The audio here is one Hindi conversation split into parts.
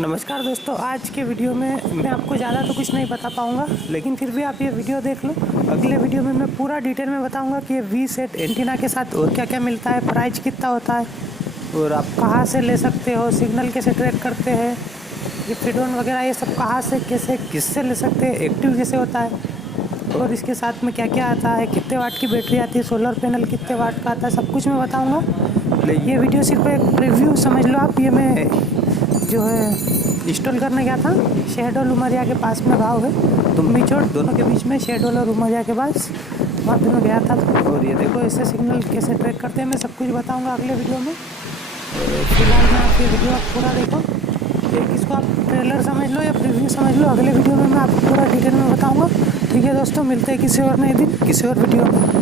नमस्कार दोस्तों, आज के वीडियो में मैं आपको ज़्यादा तो कुछ नहीं बता पाऊँगा, लेकिन फिर भी आप ये वीडियो देख लो। अगले वीडियो में मैं पूरा डिटेल में बताऊँगा कि ये वीसेट एंटीना के साथ और क्या क्या मिलता है, प्राइस कितना होता है और आप कहाँ से ले सकते हो, सिग्नल कैसे ट्रैक करते हैं, ये फ्रीडोन वगैरह ये सब कहाँ से कैसे किससे ले सकते हैं, एक्टिव कैसे होता है और इसके साथ में क्या क्या आता है, कितने वाट की बैटरी आती है, सोलर पैनल कितने वाट का आता है, सब कुछ मैं बताऊँगा। ये वीडियो सिर्फ एक रिव्यू समझ लो आप। ये मैं जो है इंस्टॉल करने गया था, शहडोल उमरिया के पास में गाँव है, तो मिचोड़ दोनों के बीच में शहडोल और उमरिया के पास, वहाँ पे मैं गया था। और ये देखो इससे सिग्नल कैसे ट्रैक करते हैं, मैं सब कुछ बताऊंगा अगले वीडियो में। फिलहाल में आप ये वीडियो आप पूरा देखो, एक इसको आप ट्रेलर समझ लो या प्रीव्यू समझ लो। अगले वीडियो में मैं आपको पूरा डिटेल में बताऊँगा। ठीक है दोस्तों, मिलते हैं किसी और नए दिन किसी और वीडियो में।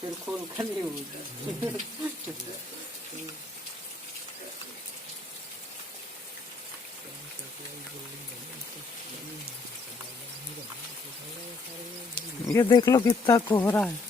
फिर खोल कर नहीं होगा। ये देख लो कितना कोहरा है।